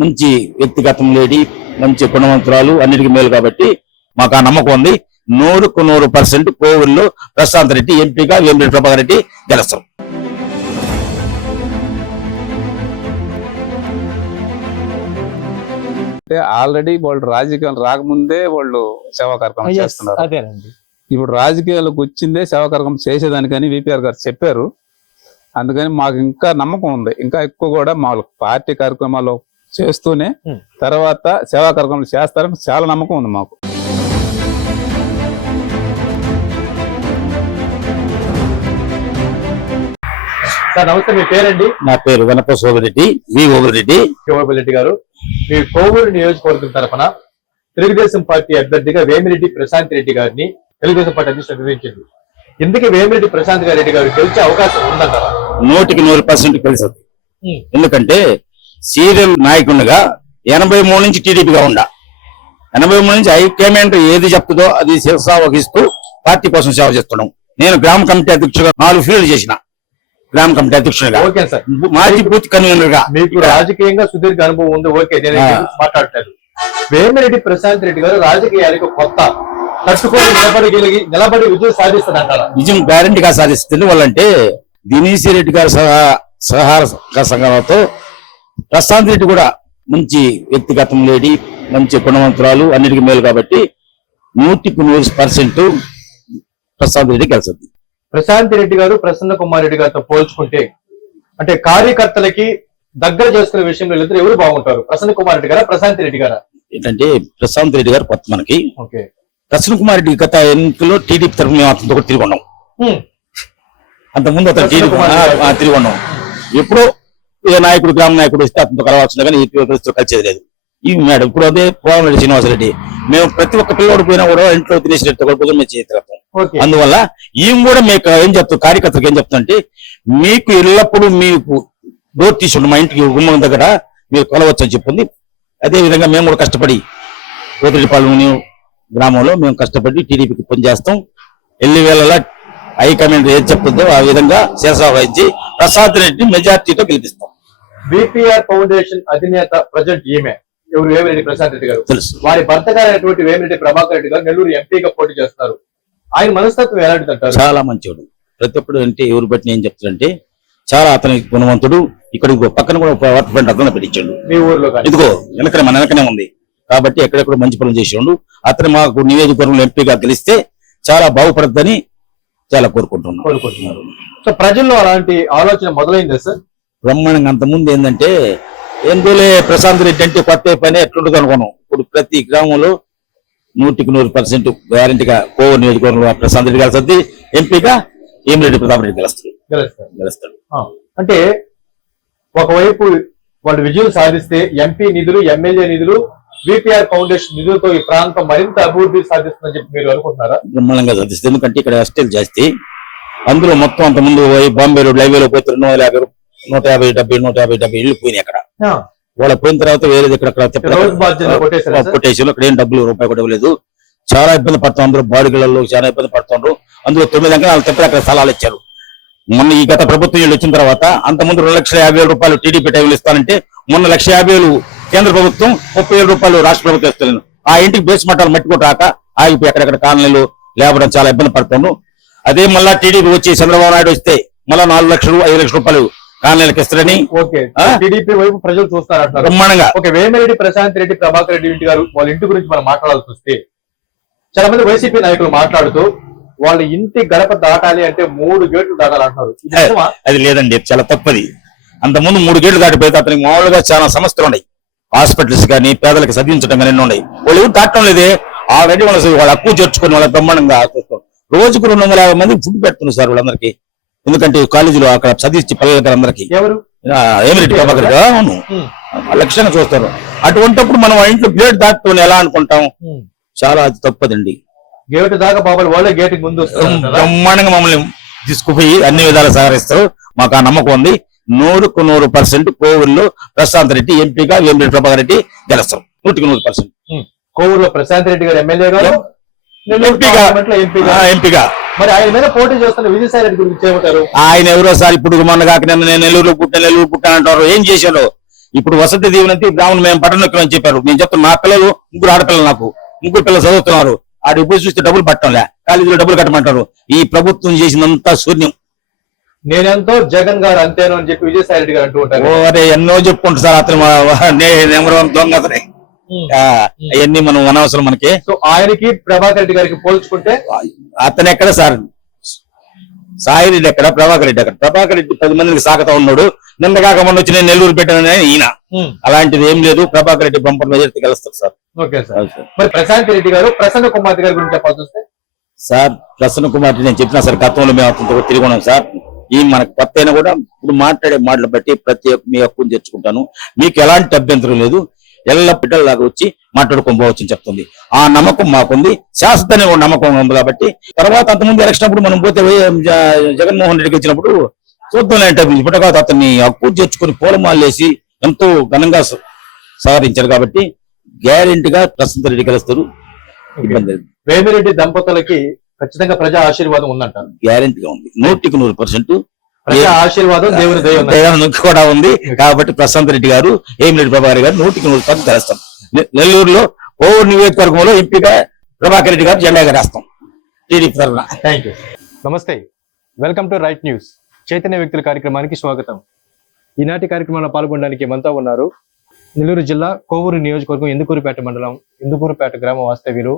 మంచి వ్యక్తిగతం లేడి, మంచి గుణవంతురాలు, అన్నిటికీ మేలు కాబట్టి మాకు ఆ నమ్మకం ఉంది. 100% కోవూరులో ప్రశాంత్ రెడ్డి ఎంపీగా వేమిరెడ్డి ప్రభాకర్ రెడ్డి గెలుస్తారు. అంటే ఆల్రెడీ వాళ్ళు రాజకీయాలు రాకముందే వాళ్ళు సేవా కార్యక్రమం చేస్తున్నారు. అదేనండి, ఇప్పుడు రాజకీయాలకు వచ్చిందే సేవా కార్యక్రమం చేసేదానికని విపిఆర్ గారు చెప్పారు. అందుకని మాకు ఇంకా నమ్మకం ఉంది. ఇంకా ఎక్కువ కూడా మా పార్టీ కార్యక్రమాలు చేస్తూనే తర్వాత సేవా కార్యక్రమాలు చేస్తారని చాలా నమ్మకం ఉంది మాకు. సార్ నమస్తే, మీ పేరండి? నా పేరు వెనప శోభరెడ్డి, వి ఓబిరెడ్డి. రెడ్డి గారు, మీ కోవూరు నియోజకవర్గం తరఫున తెలుగుదేశం పార్టీ అభ్యర్థిగా వేమిరెడ్డి ప్రశాంత్ రెడ్డి గారిని తెలుగుదేశం పార్టీ అధ్యక్షుడు నిర్వహించింది. ఇందుకే వేమిరెడ్డి ప్రశాంత్ రెడ్డి గారు గెలిచే అవకాశం ఉందంటారా? 100% గెలుస్తుంది. ఎందుకంటే సీరియల్ నాయకునిగా 83 నుంచి టీడీపీగా ఉండా, 83 నుంచి హైకమాండ్ ఏది చెప్తుందో అది సేవ వహిస్తూ పార్టీ కోసం సేవ చేస్తున్నాం. నేను గ్రామ కమిటీ అధ్యక్షుడుగా 4 ఫీల్డ్ చేసిన, గ్రామ కమిటీ అధ్యక్షుడిగా, మాజీ బూత్ కన్వీనర్ గా. మీకు రాజకీయంగా సుదీర్ఘ అనుభవం ఉంది, ఓకే, నేను మాట్లాడలేదు. వేమిరెడ్డి ప్రశాంత్ రెడ్డి గారు రాజకీయాలకు కొత్త, తట్టుకొని నిలబడి విజయం సాధిస్తారంటారా? నిజం గ్యారంటీగా సాధిస్తుంది. వాళ్ళంటే దినేశ్ రెడ్డి గారి సహకార సంఘంతో ప్రశాంత్ రెడ్డి కూడా మంచి వ్యక్తిగతం లేడి, మంచి గుణవంతురాలు, అన్నిటికీ మేలు కాబట్టి 100% ప్రశాంత్ రెడ్డి గెలుస్తుంది. ప్రశాంత్ రెడ్డి గారు ప్రసన్న కుమార్ రెడ్డి గారితో పోల్చుకుంటే, అంటే కార్యకర్తలకి దగ్గర చేసుకునే విషయంలో ఇద్దరు ఎవరు బాగుంటారు? ప్రసన్న కుమార్ రెడ్డి గారా, ప్రశాంత్ రెడ్డి గారా? ఏంటంటే ప్రశాంత్ రెడ్డి గారు కొత్త మనకి. ఓకే. ప్రసన్న కుమార్ రెడ్డి గత ఎన్నికల్లో టీడీపీ తరఫున మేము అతనితో కూడా తిరిగి ఉన్నాం. అంతకుముందు అతను టీడీపీ తిరిగి ఉన్నాం. ఎప్పుడో ఏ నాయకుడు, గ్రామ నాయకుడు వస్తే అతనితో కలవాల్సిందే కానీ ఈ పరిస్థితితో కలిసేది లేదు. ఈ మేడం ఇప్పుడు అదే పోవాలండి శ్రీనివాసరెడ్డి, మేము ప్రతి ఒక్క పిల్లవాడు పోయినా కూడా ఇంట్లో దినేశ్ రెడ్డితో కూడా మేము చేస్తాం. అందువల్ల ఈమె కూడా మీకు ఏం చెప్తాం, కార్యకర్తలకు ఏం చెప్తానంటే, మీకు ఎల్లప్పుడూ మీకు డోర్ తీసుకుంటాం, మా ఇంటికి గుమ్మం దగ్గర మీరు కొలవచ్చు అని చెప్పింది. అదే విధంగా మేము కూడా కష్టపడి కోతిరెడ్డిపాలెం గ్రామంలో మేము కష్టపడి టీడీపీకి పనిచేస్తాం. ఎల్లి వేళలా హైకమాండ్ ఏది చెప్తుందో ఆ విధంగా శిరసా వహించి ప్రశాంత్ రెడ్డి మెజార్టీతో గెలిపిస్తాం. బీపీఆర్ ఫౌండేషన్ అధినేత ప్రజెంట్ ఈమె ఎవరు? వేమిరెడ్డి ప్రశాంత్ రెడ్డి గారు. తెలుసు. వారి భర్త గారైనటువంటి వేమిరెడ్డి ప్రభాకర్ రెడ్డి గారు నెల్లూరు ఎంపీగా పోటీ చేస్తున్నారు. ఆయన మనస్తత్వం ఎలాంటిది అంటారు? చాలా మంచివాడు. ప్రతి ఒక్కడు అంటే ఎవరు బట్టి ఏం చెప్తాడంటే చాలా అతని గుణవంతుడు. ఇక్కడ పక్కన కూడా వాటర్ ఫ్రంట్ అతను పెట్టించాడు. మీ ఊర్లో ఇదిగో వెనకనే మన వెనకనే ఉంది కాబట్టి ఎక్కడెక్కడ మంచి పనులు చేసేవాడు. అతను మాకు నియోజకవర్గంలో ఎంపీగా గెలిస్తే చాలా బాగుపడద్దని చాలా కోరుకుంటున్నారు. సో ప్రజల్లో అలాంటి ఆలోచన మొదలైందా సార్? బ్రహ్మాండంగా. అంతకుముందు ఏంటంటే ఎందులే ప్రశాంత్ రెడ్డి అంటే కొత్త పని ఎట్లుంటుంది అనుకున్నాం. ఇప్పుడు ప్రతి గ్రామంలో 100% గ్యారంటీగా కోవూరు నియోజకవర్గంలో ప్రశాంత్ రెడ్డి గెలుస్తుంది. ఎంపీగా వేమిరెడ్డి ప్రతాప్ రెడ్డి గెలుస్తాడు. అంటే ఒకవైపు వాళ్ళు విజయం సాధిస్తే ఎంపీ నిధులు, ఎమ్మెల్యే నిధులు, బీపీఆర్ ఫౌండేషన్ నిధులతో ఈ ప్రాంతం మరింత అభివృద్ధి సాధిస్తుందని చెప్పి మీరు అనుకుంటున్నారా? బ్రహ్మాండంగా సాధిస్తుంది. ఎందుకంటే ఇక్కడ హాస్టల్ జాస్తి, అందులో మొత్తం అంతకుముందు బాంబే రోడ్ హైవేలో పోతే 150 ఇళ్ళు పోయినాయి. అక్కడ వాళ్ళ పోయిన తర్వాత వేరేది ఇక్కడ కొట్టేసారు. అక్కడ ఏం డబ్బులు రూపాయి కూడా ఇవ్వలేదు. చాలా ఇబ్బంది పడుతాం. అందరూ బాడిగలలో చాలా ఇబ్బంది పడుతున్నారు. అందులో 9 అంకణాలు తప్పి అక్కడ స్థలాలు ఇచ్చారు. మొన్న ఈ గత ప్రభుత్వం వీళ్ళు వచ్చిన తర్వాత అంతకుముందు 2,50,000 రూపాయలు టీడీపీ టైంలో ఇస్తానంటే మొన్న 1,50,000 కేంద్ర ప్రభుత్వం, 30,000 రూపాయలు రాష్ట్ర ప్రభుత్వం ఇస్తాను. ఆ ఇంటికి బేస్ మట్టాలు మట్టికొట్టాక ఆగిపోయి అక్కడక్కడ కాలనీలు లేవడం చాలా ఇబ్బంది పడుతున్నాను. అదే మళ్ళా టీడీపీ వచ్చి చంద్రబాబు నాయుడు వస్తే మళ్ళా 4 లక్షలు 5 లక్షల రూపాయలు కాలనీలకు ఇస్తారని టీడీపీ వైపు ప్రజలు చూస్తారు బ్రహ్మాండంగా. ఓకే. వేమిరెడ్డి ప్రశాంత్ రెడ్డి, ప్రభాకర్ రెడ్డి ఇంటి గారు వాళ్ళ ఇంటి గురించి మనం మాట్లాడాల్సి వస్తే చాలా మంది వైసీపీ నాయకులు మాట్లాడుతూ వాళ్ళ ఇంటి గడప దాటాలి అంటే 3 గేట్లు దాటాలంటున్నారు. అది లేదండి, చాలా తప్పది. అంతకుముందు 3 గేట్లు దాటిపోతే అతనికి మామూలుగా చాలా సమస్యలు ఉన్నాయి. హాస్పిటల్స్ కానీ పేదలకు చదివించడం కానీ ఉన్నాయి. వాళ్ళు ఎవరు దాటడం లేదే. ఆల్రెడీ వాళ్ళ హక్కు చేర్చుకుని వాళ్ళ బ్రహ్మాండంగా రోజుకు 250 మంది ఫుడ్ పెడుతున్నారు సార్ వాళ్ళందరికీ. ఎందుకంటే కాలేజీలో అక్కడ చదివించి పిల్లలకి అందరికీ వేమిరెడ్డి ప్రభాకర్ రెడ్డి అవును లక్ష్యంగా చూస్తారు. అటువంటిప్పుడు మనం ఆ ఇంట్లో గేట్ దాటుకొని ఎలా అనుకుంటాం? చాలా అది తప్పదండి. గేట్ దాకా బాబాలు వాళ్ళే గేట్ ముందు బ్రహ్మాండంగా మమ్మల్ని తీసుకుపోయి అన్ని విధాలు సహకరిస్తారు. మాకు ఆ నమ్మకం ఉంది. 100% కోవూరులో ప్రశాంత్ రెడ్డి ఎంపీగా వేమిరెడ్డి ప్రభాకర్ రెడ్డి గెలుస్తారు. 100%. కోవూరులో ప్రశాంత్ రెడ్డి గారు ఎమ్మెల్యే గారు, ఎంపీగా. మరి ఆయన మీద పోటీ చేస్తున్న విజయసాయి రెడ్డి గురించి ఏమంటారు? ఆయన ఎవరో సార్ ఇప్పుడు మొన్న కాక నేను నెల్లూరు పుట్టానంటారు. ఏం చేశారు? ఇప్పుడు వసతి దీవెనంటే బ్రాహ్మణ్ మేము బటన్ నొక్కామని చెప్పారు. మేము చెప్తాం మా పిల్లలు ముగ్గురు ఆడపిల్లలు, నాకు ముగ్గురు పిల్లలు చదువుతున్నారు. ఆడ ఇప్పుడు చూస్తే డబ్బులు పట్టడంలే, కాలేజీలో డబ్బులు కట్టమంటారు. ఈ ప్రభుత్వం చేసినంత శూన్యం. నేనెంతో జగన్ గారు అంతేనో అని చెప్పి విజయసాయి రెడ్డి గారు అంటూ ఉంటారు. అరే ఎన్నో చెప్పుకుంటారు సార్, అతను నెంబర్ వన్ దొంగ అతనే. అవన్నీ మనం అనవసరం మనకి. సో ఆయనకి ప్రభాకర్ రెడ్డి గారికి పోల్చుకుంటే అతను ఎక్కడ సార్, సాయి రెడ్డి ఎక్కడ, ప్రభాకర్ రెడ్డి ఎక్కడ? ప్రభాకర్ రెడ్డి 10 మందికి సాగుతా ఉన్నాడు. నిన్న కాక మొన్న వచ్చి నేను నెల్లూరు పెట్టాను ఈయన. అలాంటిది ఏం లేదు. ప్రభాకర్ రెడ్డి బంపర్ మెజారిటీ గెలుస్తారు సార్. Okay sir. మరి ప్రశాంత్ రెడ్డి గారు, ప్రసన్న కుమార్ గారి గురించి చెప్పాల్సి వస్తే సార్, ప్రసన్న కుమార్ నేను చెప్పినా సార్, గతంలో మేము అతనితో తిరిగి ఉన్నాం సార్. ఈ మనకు కొత్త అయినా కూడా ఇప్పుడు మాట్లాడే మాటలు బట్టి ప్రతి ఒక్క మీ హక్కును తెచ్చుకుంటాను, మీకు ఎలాంటి అభ్యంతరం లేదు, ఎల్ల బిడ్డల్లాగా వచ్చి మాట్లాడుకొని పోవచ్చు అని చెప్తుంది. ఆ నమ్మకం మాకుంది, శాశ్వతమైన నమ్మకం ఉంది. కాబట్టి తర్వాత అంతకుముందు ఎలక్షన్ అప్పుడు మనం పోతే జగన్మోహన్ రెడ్డికి వచ్చినప్పుడు చూద్దాం ఇప్పటి కాదు, అతన్ని హక్కు తెచ్చుకొని పూలమాలేసి ఎంతో ఘనంగా సహకరించారు. కాబట్టి గ్యారెంటీగా ప్రశాంత్ రెడ్డి గెలుస్తారు. ఇబ్బంది లేదు. వేమిరెడ్డి దంపతులకి ఖచ్చితంగా ప్రజా ఆశీర్వాదం ఉందంటారు. గ్యారెంటీగా ఉంది, 100% ప్రజా ఆశీర్వాదం దేవుని దయ కూడా ఉంది. కాబట్టి ప్రశాంత్ రెడ్డి గారు, వేమిరెడ్డి ప్రభాకర్ గారు 100% గెలుస్తాం. నెల్లూరులో కోవూరు నియోజకవర్గంలో ఎంపీగా ప్రభాకర్ రెడ్డి గారు జెండా ఎగరేస్తాం. టీడీపీ తరఫున. Thank you. నమస్తే, వెల్కమ్ టు రైట్ న్యూస్. చైతన్య వ్యక్తుల కార్యక్రమానికి స్వాగతం. ఈనాటి కార్యక్రమంలో పాల్గొనడానికి మనతో ఉన్నారు నెల్లూరు జిల్లా కోవూరు నియోజకవర్గం ఇందుకూరుపేట మండలం ఇందుకూరుపేట గ్రామ వాస్తవ్యులు,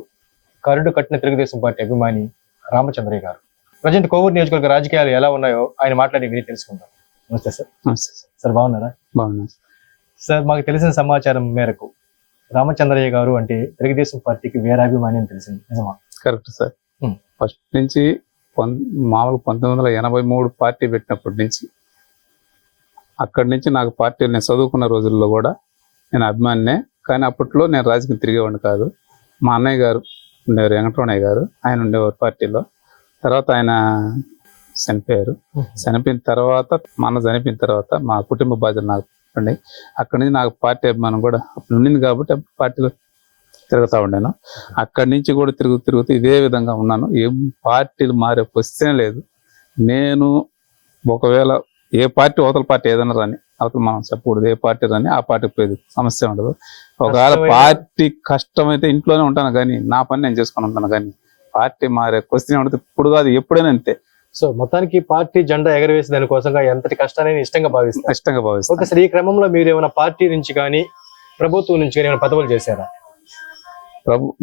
కరుడు కట్టిన తెలుగుదేశం పార్టీ అభిమాని రామచంద్రయ్య గారు. ప్రజెంట్ కోవూరు నియోజకవర్గ రాజకీయాలు ఎలా ఉన్నాయో ఆయన మాట్లాడి విని తెలుసుకుందాం. నమస్తే సార్. నమస్తే సార్, బాగున్నారా? బాగున్నాను సార్, మాకు తెలిసిన సమాచారం మేరకు రామచంద్రయ్య గారు అంటే తెలుగుదేశం పార్టీకి వీరాభిమాని అని తెలిసింది, నిజమా? Correct sir. ఫస్ట్ నుంచి మామూలు 1983 పార్టీ పెట్టినప్పటి నుంచి, అక్కడి నుంచి నాకు పార్టీలు నేను చదువుకున్న రోజుల్లో కూడా నేను అభిమానినే. కానీ అప్పట్లో నేను రాజకీయం తిరిగేవాడిని కాదు. మా అన్నయ్య గారు ఉండేవారు, వెంకటరమణయ్య గారు, ఆయన ఉండేవారు పార్టీలో. తర్వాత ఆయన చనిపోయారు. చనిపోయిన తర్వాత మా అన్న చనిపోయిన తర్వాత మా కుటుంబ బాధ్యత నాకు ఉండి, అక్కడి నుంచి నాకు పార్టీ అభిమానం కూడా అప్పుడు ఉండింది. కాబట్టి పార్టీలో తిరుగుతూ ఉండాను. అక్కడి నుంచి కూడా తిరుగుతూ ఇదే విధంగా ఉన్నాను. ఏం పార్టీలు మారే క్వశ్చన్ లేదు. నేను ఒకవేళ ఏ పార్టీ అవతల పార్టీ ఏదైనా రాని, అవతల మనం చెప్పకూడదు, ఏ పార్టీ రాని ఆ పార్టీకి పోయేది సమస్య ఉండదు. ఒకవేళ పార్టీ కష్టమైతే ఇంట్లోనే ఉంటాను కానీ నా పని నేను చేసుకుని ఉంటాను. కానీ పార్టీ మారే క్వశ్చన్ ఉండదు, ఇప్పుడు కాదు ఎప్పుడైనా అంతే. సో మొత్తానికి పార్టీ జెండా ఎగరవేసి దానికోసంగా ఎంతటి కష్టాన్ని ఇష్టంగా భావిస్తాను. ఓకే సార్, ఈ క్రమంలో మీరు ఏమైనా పార్టీ నుంచి కానీ ప్రభుత్వం నుంచి కానీ ఏమైనా పదవులు చేశారా?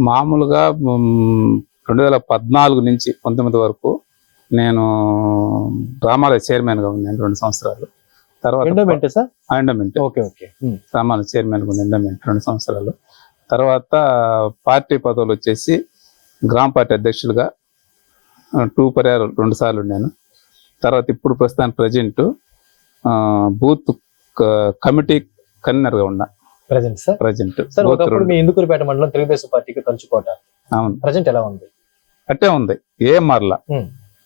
మామూలుగా 2014 నుంచి 19 వరకు నేను రామాలయ చైర్మన్ గా ఉన్నాను 2 సంవత్సరాలు. తర్వాత ఎండోమెంట్ రామాలయ చైర్మన్ గా ఉంది, ఎండోమెంట్ 2 సంవత్సరాలు. తర్వాత పార్టీ పదవులు వచ్చేసి గ్రామ పార్టీ అధ్యక్షులుగా 2 పర్యాలు 2 సార్లు ఉన్నాను. తర్వాత ఇప్పుడు ప్రస్తుతానికి ప్రజెంట్ బూత్ కమిటీ కన్వీనర్ గా ఉన్నా. ప్రజెంట్ మీ ఇందుకూరుపేట మండలం తెలుగుదేశం పార్టీకి కంచుకోట. అవును, ప్రజెంట్ ఎలా ఉంది? అట్టే ఉంది, ఏం మారలా.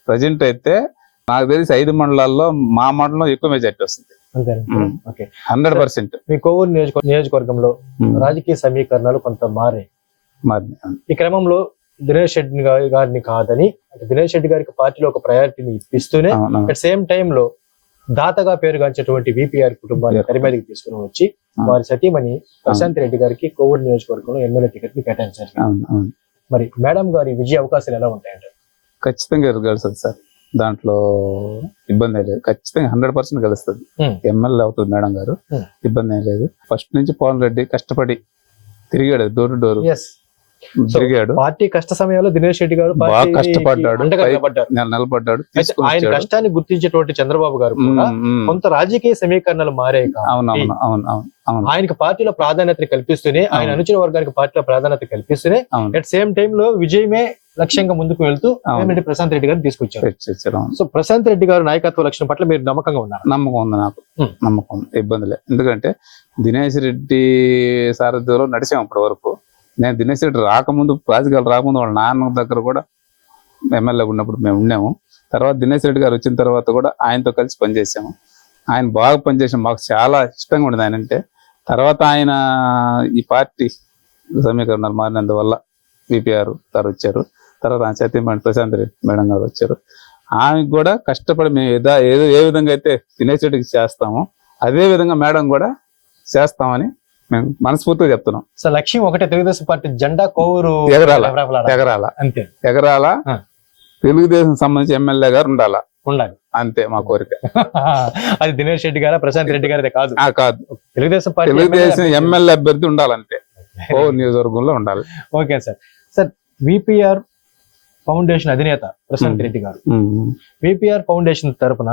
ప్రజెంట్ అయితే నాకు తెలిసి 5 మండలాల్లో మా మండలం ఎక్కువ మెజార్టీ వస్తుంది. 100%. మీ కోవూరు నియోజకవర్గంలో రాజకీయ సమీకరణాలు కొంత మారాయి. ఈ క్రమంలో దినేష్ రెడ్డి గారిని కాదని, దినేష్ రెడ్డి గారికి పార్టీలో ఒక ప్రయారిటీని ఇప్పిస్తూనే అట్ సేమ్ టైమ్ లో దాతగా పేరుగాంచేటువంటి విపిఆర్ కుటుంబాన్ని తెరమీదకి తీసుకుని వచ్చి వారి సతీమణి ప్రశాంత్ రెడ్డి గారికి కోవూరు నియోజకవర్గంలో ఎమ్మెల్యే టికెట్ ని కేటాయించారు. మరి మేడం గారి విజయ అవకాశాలు ఎలా ఉంటాయంటే? ఖచ్చితంగా గెలుస్తుంది సార్, దాంట్లో ఇబ్బంది లేదు. ఖచ్చితంగా 100% గెలుస్తుంది. ఎమ్మెల్యే అవుతుంది మేడం గారు, ఇబ్బంది ఏం లేదు. ఫస్ట్ నుంచి పవన్ రెడ్డి కష్టపడి తిరిగాడు, డోర్ టు డోర్ తిరిగాడు. పార్టీ కష్ట సమయంలో దినేష్ రెడ్డి గారు బాగా కష్టపడ్డాడు, నిలబడ్డాడు. ఆయన కష్టాన్ని గుర్తించేటువంటి చంద్రబాబు గారు కొంత రాజకీయ సమీకరణలు మారాయి. ఆయనకి పార్టీలో ప్రాధాన్యత కల్పిస్తూనే, ఆయన అనుచర వర్గానికి పార్టీలో ప్రాధాన్యత కల్పిస్తూనే అట్ సేమ్ టైమ్ లో విజయమే లక్ష్యంగా ముందుకు వెళ్తూ వేమిరెడ్డి ప్రశాంత్ రెడ్డి గారిని తీసుకొచ్చారు. సో ప్రశాంత్ రెడ్డి గారు నాయకత్వ లక్షణం పట్ల మీరు నమ్మకంగా ఉన్నారు? నమ్మకం ఉంది, నాకు నమ్మకం ఉంది, ఇబ్బంది లేదు. ఎందుకంటే దినేష్ రెడ్డి సారథ్యంలో నడిచాం ఇప్పటి వరకు. నేను దినేష్ రెడ్డి రాకముందు, రాజకీయాలు రాకముందు వాళ్ళ నాన్న దగ్గర కూడా ఎమ్మెల్యే ఉన్నప్పుడు మేము ఉన్నాము. తర్వాత దినేష్ రెడ్డి గారు వచ్చిన తర్వాత కూడా ఆయనతో కలిసి పనిచేసాము. ఆయన బాగా పనిచేసాం, మాకు చాలా ఇష్టంగా ఉండేది ఆయన అంటే. తర్వాత ఆయన ఈ పార్టీ సమీకరణాలు మారినందువల్ల విపిఆర్ గారు వచ్చారు. తర్వాత ఆయన సతీమణి ప్రశాంత్ రెడ్డి మేడం గారు వచ్చారు. ఆమెకు కూడా కష్టపడి మేము ఏ విధంగా అయితే దినేష్ రెడ్డికి చేస్తామో అదే విధంగా మేడం కూడా చేస్తామని మేము మనస్ఫూర్తిగా చెప్తున్నాం. సో లక్ష్యం ఒకటే, తెలుగుదేశం పార్టీ జెండా కోవూరు ఎగరాల రెపరెపలాడాలి. అంతే ఎగరాల, తెలుగుదేశం సంబంధించి ఎమ్మెల్యే గారు ఉండాలి, అంతే మా కోరిక. అది దినేష్ రెడ్డి గారా, ప్రశాంత్ రెడ్డి గారు కాదు, కాదు, తెలుగుదేశం పార్టీ తెలుగుదేశం ఎమ్మెల్యే అభ్యర్థి ఉండాలంతే, కోవూరు నియోజకవర్గంలో ఉండాలి. Okay sir. Sir, VPR foundation అధినేత ప్రశాంత్ రెడ్డి గారు విపిఆర్ ఫౌండేషన్ తరపున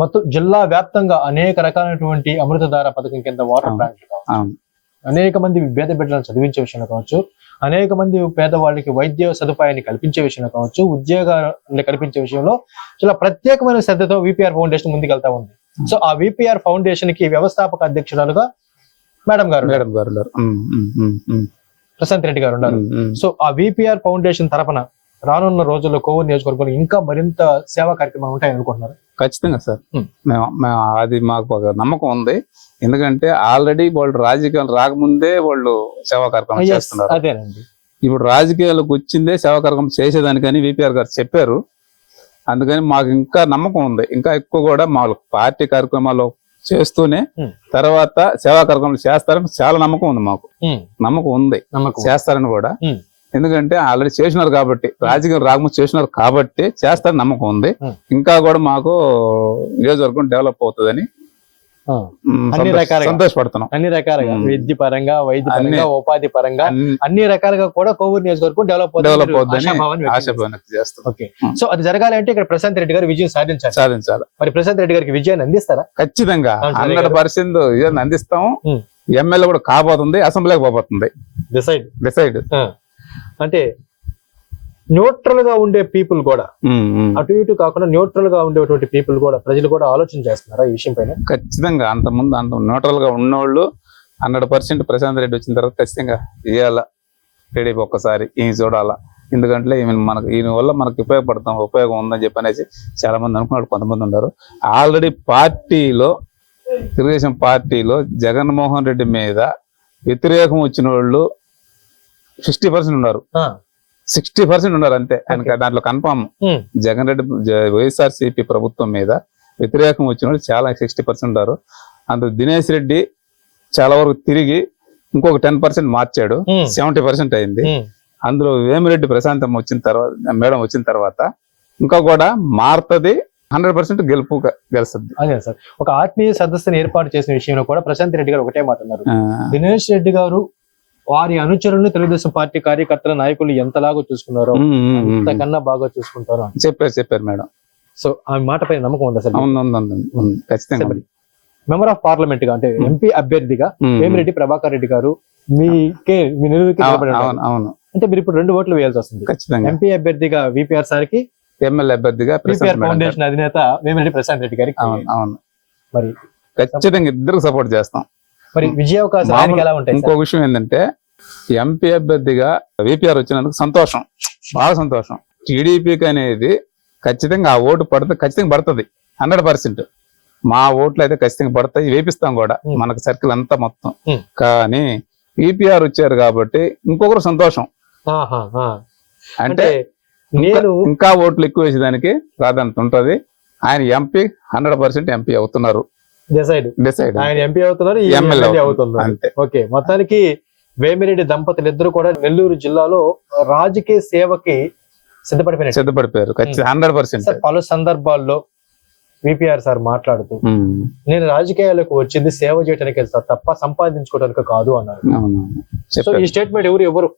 మొత్తం జిల్లా వ్యాప్తంగా అనేక రకాలైనటువంటి అమృతధార పథకం కింద వాటర్ ప్లాంట్లు కావచ్చు, అనేక మంది పేద బిడ్డలను చదివించే విషయంలో కావచ్చు, అనేక మంది పేదవాళ్ళకి వైద్య సదుపాయాన్ని కల్పించే విషయంలో కావచ్చు, ఉద్యోగాన్ని కల్పించే విషయంలో చాలా ప్రత్యేకమైన శ్రద్ధతో విపిఆర్ ఫౌండేషన్ ముందుకెళ్తా ఉంది. సో ఆ విపిఆర్ ఫౌండేషన్ కి వ్యవస్థాపక అధ్యక్షురాలుగా మేడం గారు ప్రశాంత్ రెడ్డి గారు ఉన్నారు. సో ఆ విపిఆర్ ఫౌండేషన్ తరపున రానున్న రోజుల్లో కోవూరు నియోజకవర్గంలో ఇంకా మరింత సేవా కార్యక్రమాలు ఉంటాయని అనుకుంటున్నారు? ఖచ్చితంగా సార్, మేము అది మాకు ఒక నమ్మకం ఉంది. ఎందుకంటే ఆల్రెడీ వాళ్ళు రాజకీయాలు రాకముందే వాళ్ళు సేవా కార్యక్రమం చేస్తున్నారు. అదేనండి, ఇప్పుడు రాజకీయాలకు వచ్చిందే సేవా కార్యక్రమం చేసేదానికని విపిఆర్ గారు చెప్పారు. అందుకని మాకు ఇంకా నమ్మకం ఉంది, ఇంకా ఎక్కువ కూడా మా పార్టీ కార్యక్రమాలు చేస్తూనే తర్వాత సేవా కార్యక్రమాలు చేస్తారని చాలా నమ్మకం ఉంది. మాకు నమ్మకం ఉంది చేస్తారని కూడా, ఎందుకంటే ఆల్రెడీ చేసినారు కాబట్టి, రాజకీయం రాకముందు చేసినారు కాబట్టి చేస్తారని నమ్మకం ఉంది. ఇంకా కూడా మాకు నియోజకవర్గం డెవలప్ అవుతుందని సంతోషపడుతున్నాం. అన్ని రకాలుగా విద్య పరంగా, వైద్య పరంగా, ఉపాధి పరంగా అన్ని రకాలుగా కూడా కోవూరు నియోజకవర్గం డెవలప్ అవుతుందని ఆశాభావం చేస్తాం. ఓకే, సో అది జరగాలి అంటే ఇక్కడ ప్రశాంత్ రెడ్డి గారు విజయం సాధించాలి. మరి ప్రశాంత్ రెడ్డి గారికి విజయాన్ని అందిస్తారా? ఖచ్చితంగా 100% విజయాన్ని అందిస్తాం. ఎమ్మెల్యే కూడా కాబోతుంది, అసెంబ్లీకి పోబోతుంది. డిసైడ్ అంటే న్యూట్రల్ గా ఉండే పీపుల్ కూడా, అటు ఇటు కాకుండా న్యూట్రల్ గా ఉండేటువంటి పీపుల్ కూడా, ప్రజలు కూడా ఆలోచన చేస్తున్నారా ఈ విషయం పైన? ఖచ్చితంగా. అంత న్యూట్రల్ గా ఉన్నోళ్ళు 100% ప్రశాంత్ రెడ్డి వచ్చిన తర్వాత ఖచ్చితంగా ఇవాళ టీడీపీ ఒక్కసారి ఈయన చూడాలా. ఎందుకంటే ఈయన వల్ల మనకు ఉపయోగం ఉందని చెప్పి అనేసి చాలా మంది అనుకున్నారు, కొంతమంది ఉన్నారు. ఆల్రెడీ పార్టీలో, తెలుగుదేశం పార్టీలో జగన్మోహన్ రెడ్డి మీద వ్యతిరేకం వచ్చిన వాళ్ళు 60% ఉన్నారు, 60% ఉన్నారు అంతే. దాంట్లో కన్ఫామ్ జగన్ రెడ్డి వైఎస్ఆర్సీపీ ప్రభుత్వం మీద వ్యతిరేకం వచ్చిన వాళ్ళు చాలా 60% ఉన్నారు. అందులో దినేష్ రెడ్డి చాలా వరకు తిరిగి ఇంకొక 10% మార్చాడు, 70% అయింది. అందులో వేమిరెడ్డి ప్రశాంతం మేడం వచ్చిన తర్వాత ఇంకా కూడా మారుతుంది, 100% గెలుస్తుంది. అదే సార్, ఒక ఆత్మీయ సదస్సును ఏర్పాటు చేసిన విషయంలో కూడా ప్రశాంత్ రెడ్డి గారు ఒకటే మాట అన్నారు, దినేష్ రెడ్డి గారు వారి అనుచరులను తెలుగుదేశం పార్టీ కార్యకర్తల నాయకులు ఎంతలాగా చూసుకున్నారో అంతకన్నా బాగా చూసుకుంటారు చెప్పారు మేడం. సో ఆ మాట పైన నమ్మకం ఉందా సార్? ఖచ్చితంగా. మెంబర్ ఆఫ్ పార్లమెంట్ గా అంటే ఎంపీ అభ్యర్థిగా వేమిరెడ్డి ప్రభాకర్ రెడ్డి గారు మీ అంటే మీరు ఇప్పుడు 2 ఓట్లు వేయాల్సి వస్తుంది. ఖచ్చితంగా. ఎంపీ అభ్యర్థిగా విపిఆర్ సార్కి, ఎమ్మెల్యే అభ్యర్థిగా విపిఆర్ ఫౌండేషన్ అధినేత వేమిరెడ్డి ప్రశాంత్ రెడ్డి గారికి. అవును, మరి ఖచ్చితంగా ఇద్దరు సపోర్ట్ చేస్తాం. మరి విజయావకాశాలు ఎలా ఉంటాయి? ఇంకో విషయం ఏంటంటే ఎంపీ అభ్యర్థిగా విపిఆర్ వచ్చినందుకు సంతోషం, బాగా సంతోషం. టీడీపీకి అనేది ఖచ్చితంగా ఆ ఓటు ఖచ్చితంగా పడుతుంది 100%. మా ఓట్లు అయితే ఖచ్చితంగా పడతాయి, వేపిస్తాం కూడా మనకు సర్కిల్ అంతా మొత్తం. కానీ విపిఆర్ వచ్చారు కాబట్టి ఇంకొకరు సంతోషం. అంటే నేను ఇంకా ఓట్లు ఎక్కువ వేసేదానికి ప్రాధాన్యత ఉంటది. ఆయన ఎంపీ 100% ఎంపీ అవుతున్నారు, డిసైడ్ ఆయన ఎంపీ అవుతున్నారు, ఎమ్మెల్యే అవుతున్నారు. ఓకే, మొత్తానికి వేమిరెడ్డి దంపతులు ఇద్దరు కూడా నెల్లూరు జిల్లాలో రాజకీయ సేవకి సిద్ధపడిపోయారు 100%. పలు సందర్భాల్లో విపిఆర్ సార్ మాట్లాడుతూ నేను రాజకీయాలకు వచ్చింది సేవ చేయడానికి వెళ్తా తప్ప సంపాదించుకోవడానికి కాదు అన్నారు. సో ఈ స్టేట్మెంట్ ఎవరు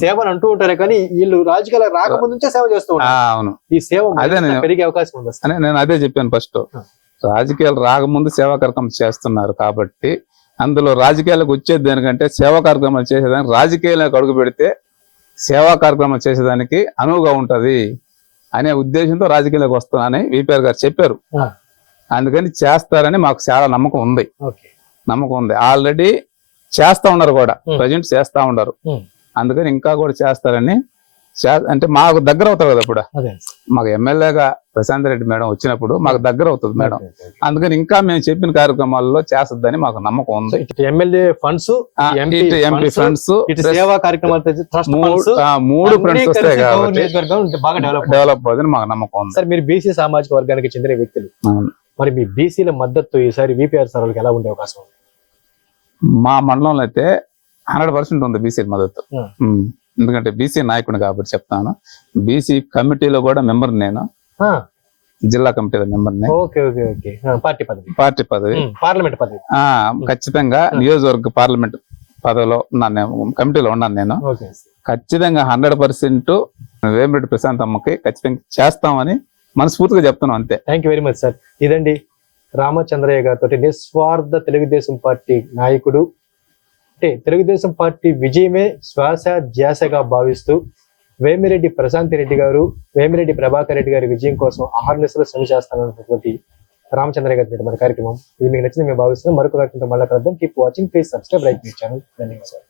సేవను అంటూ ఉంటారే కానీ వీళ్ళు రాజకీయాలకు రాకముందు నుంచే సేవ చేస్తూ ఉంటారు. ఈ సేవ పెరిగే అవకాశం ఉంది. నేను అదే చెప్పాను ఫస్ట్, రాజకీయాలు రాకముందు సేవా కార్యక్రమం చేస్తున్నారు కాబట్టి అందులో రాజకీయాలకు వచ్చేది దానికంటే సేవా కార్యక్రమాలు చేసేదానికి, రాజకీయాలకు అడుగు పెడితే సేవా కార్యక్రమాలు చేసేదానికి అనువుగా ఉంటది అనే ఉద్దేశంతో రాజకీయాలకు వస్తున్నానని విపిఆర్ గారు చెప్పారు. అందుకని చేస్తారని మాకు చాలా నమ్మకం ఉంది. ఆల్రెడీ చేస్తా ఉన్నారు కూడా, ప్రజెంట్ చేస్తా ఉన్నారు. అందుకని ఇంకా కూడా చేస్తారని, అంటే మాకు దగ్గర అవుతారు కదా. ఇప్పుడు మాకు ఎమ్మెల్యేగా ప్రశాంత్ రెడ్డి మేడం వచ్చినప్పుడు మాకు దగ్గర అవుతుంది మేడం. అందుకని ఇంకా మేము చెప్పిన కార్యక్రమాల్లో చేస్తుందని మాకు నమ్మకం ఉంది. ఎమ్మెల్యే ఫండ్స్, ఎంపీ ఫండ్స్, సేవా కార్యక్రమాలు 3 ఫండ్స్ వస్తాయి కాబట్టి బాగా డెవలప్ అవుతుందని మాకు నమ్మకం ఉంది. సార్, మీరు బీసీ సామాజిక వర్గానికి చెందిన వ్యక్తులు, మరి మీ బీసీల మద్దతు ఈసారి విపిఆర్ సార్ వాళ్ళకి ఎలా ఉండే అవకాశం ఉంది? మా మండలంలో అయితే 100% ఉంది బీసీ మద్దతు. ఎందుకంటే బీసీ నాయకుడు కాబట్టి చెప్తాను. బీసీ కమిటీలో కూడా మెంబర్ నేను, జిల్లా కమిటీలో మెంబర్ని. Okay okay okay. పార్టీ పదవి, పార్లమెంట్ పదవి. ఖచ్చితంగా నియోజకవర్గ పార్లమెంట్ పదవిలో ఉన్నాను నేను, కమిటీలో ఉన్నాను నేను. ఖచ్చితంగా 100% వేమిరెడ్డి ప్రశాంత్ అమ్మకి ఖచ్చితంగా చేస్తామని మనస్ఫూర్తిగా చెప్తున్నాం, అంతే. Thank you very much sir. ఇదండి రామచంద్రయ్య గారితో నిస్వార్థ తెలుగుదేశం పార్టీ నాయకుడు. అంటే తెలుగుదేశం పార్టీ విజయమే శ్వాస ధ్యాసగా భావిస్తూ వేమిరెడ్డి ప్రశాంత్ రెడ్డి గారు, వేమిరెడ్డి ప్రభాకర్ రెడ్డి గారి విజయం కోసం అహర్నిశలు శ్రమ చేస్తానన్నటువంటి రామచంద్రయ్య గారి మన కార్యక్రమం. ఇది మీకు నచ్చింది మేము భావిస్తున్నాం. మరొక కార్యక్రమంతో మళ్ళీ కలుద్దాం. Keep watching, please subscribe, like channel. ధన్యవాదాలు.